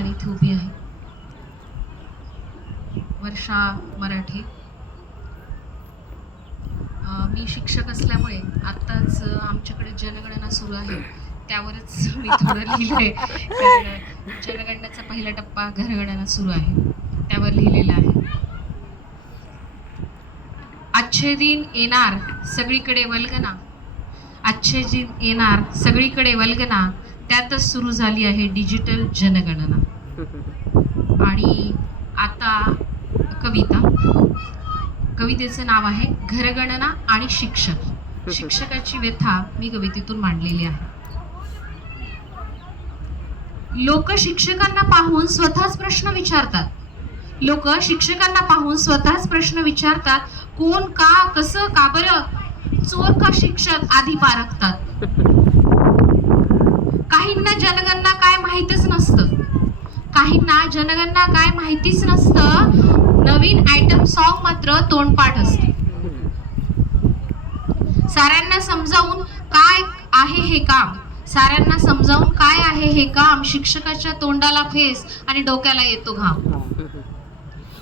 छान इथे उभी आहे. वर्षा मराठे. मी शिक्षक असल्यामुळे आत्ताच आमच्याकडे जनगणना सुरू आहे, त्यावरच मी थोडं लिहिलंय. कारण जनगणनेचा पहिला टप्पा घरगणना सुरू आहे, त्यावर लिहिलेलं आहे. अच्छे दिन येणार सगळीकडे वल्गना, अच्छे दिन येणार सगळीकडे वल्गना, त्यातच सुरू झाली आहे डिजिटल जनगणना. आणि आता कवितेचं नाव आहे घरगणना आणि शिक्षक. शिक्षकाची व्यथा मी कवितेतून मांडलेली आहे. लोक शिक्षकांना पाहून स्वतःच प्रश्न विचारतात. लोक शिक्षकांना पाहून स्वतःच प्रश्न विचारतात. कोण, का, कसं, का बरं, चोर का शिक्षक आधी पारखतात. काहींना जनगणना काय माहीतच नसतं. काहींना जनगणना काय माहितीच नसतं. नवीन आयटम सॉन्ग मात्र तोंडपाठ असते. साऱ्यांना समजावून काय आहे हे काम, साऱ्यांना समजावून काय आहे हे काम, शिक्षकाच्या तोंडाला फेस आणि डोक्याला येतो घाम.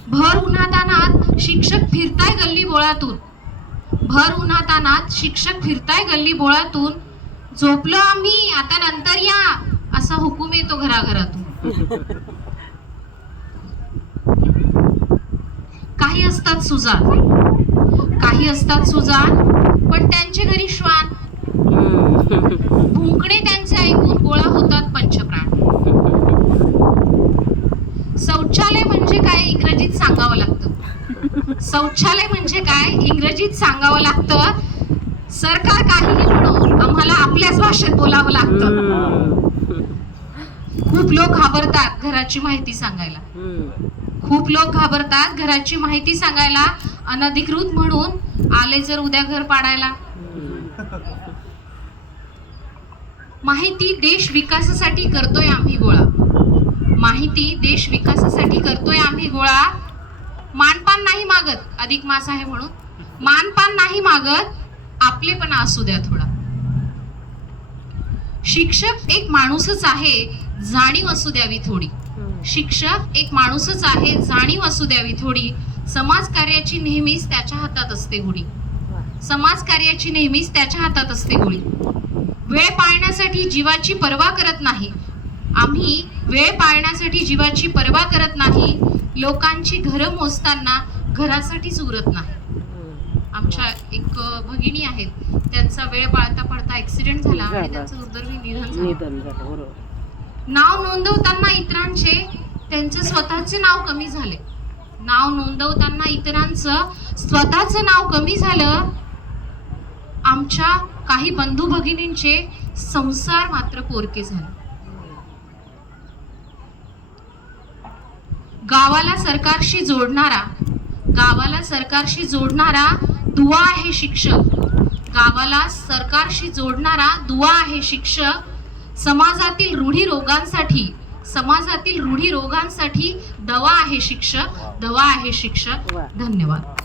भर उन्हातानात शिक्षक फिरताय गल्ली बोळातून, भर उन्हातानात शिक्षक फिरताय गल्ली बोळातून, झोपलो आम्ही आता नंतर या असा हुकूम येतो घराघरातून. काही असतात सुजान, काही असतात सुजान, पण त्यांचे घरी श्वान. भुंकणे त्यांचे ऐकून गोळा होतात पंचप्राण. शौचालय म्हणजे काय इंग्रजीत सांगावं लागतं. शौचालय म्हणजे काय इंग्रजीत सांगावं लागतं. सरकार काहीही म्हणो आम्हाला आपल्याच भाषेत बोलावं लागतं. खूप लोक घाबरतात घराची माहिती सांगायला. खूप लोक घाबरतात घराची माहिती सांगायला. अनधिकृत म्हणून आले जर उद्या घर पाडायला. माहिती देश विकासासाठी करतोय आम्ही गोळा. माहिती देश विकासासाठी करतोय आम्ही गोळा. मानपान नाही मागत, अधिक मास आहे म्हणून. मानपान नाही मागत, आपलेपणा असू द्या थोडा. शिक्षक एक माणूसच आहे, जाणीव असू द्यावी थोडी. शिक्षक एक माणूसच आहे, जाणीव असू द्यावी थोडी. समाज कार्याची नेहमीच त्याच्या हातात असते गुढी. समाज कार्याची नेहमीच त्याच्या हातात असते गुढी. वेळ पाळण्यासाठी जीवाची पर्वा करत नाही आम्ही. वेळ पाळण्यासाठी जीवाची पर्वा करत नाही. लोकांची घरं मोजताना घरासाठीच उरत नाही. आमच्या एक भगिनी आहेत, त्यांचा वेळ पाळता पाळता ऍक्सिडेंट झाला आणि त्यांचं दुर्दैवी निधन झालं. नाव नोंदवताना इतरांचे त्यांचे स्वतःचे नाव कमी झाले. नाव नोंदवताना इतरांचं स्वतःचं नाव कमी झालं. आमच्या काही बंधू भगिनींचे संसार मात्र पोरके झाले. गावाला सरकारशी जोडणारा, गावाला सरकारशी जोडणारा दुवा आहे शिक्षक. गावाला सरकारशी जोडणारा दुवा आहे शिक्षक. समाजातील रूढी रोगांसाठी, समाजातील रूढी रोगांसाठी दवा आहे शिक्षक, दवा आहे शिक्षक. धन्यवाद.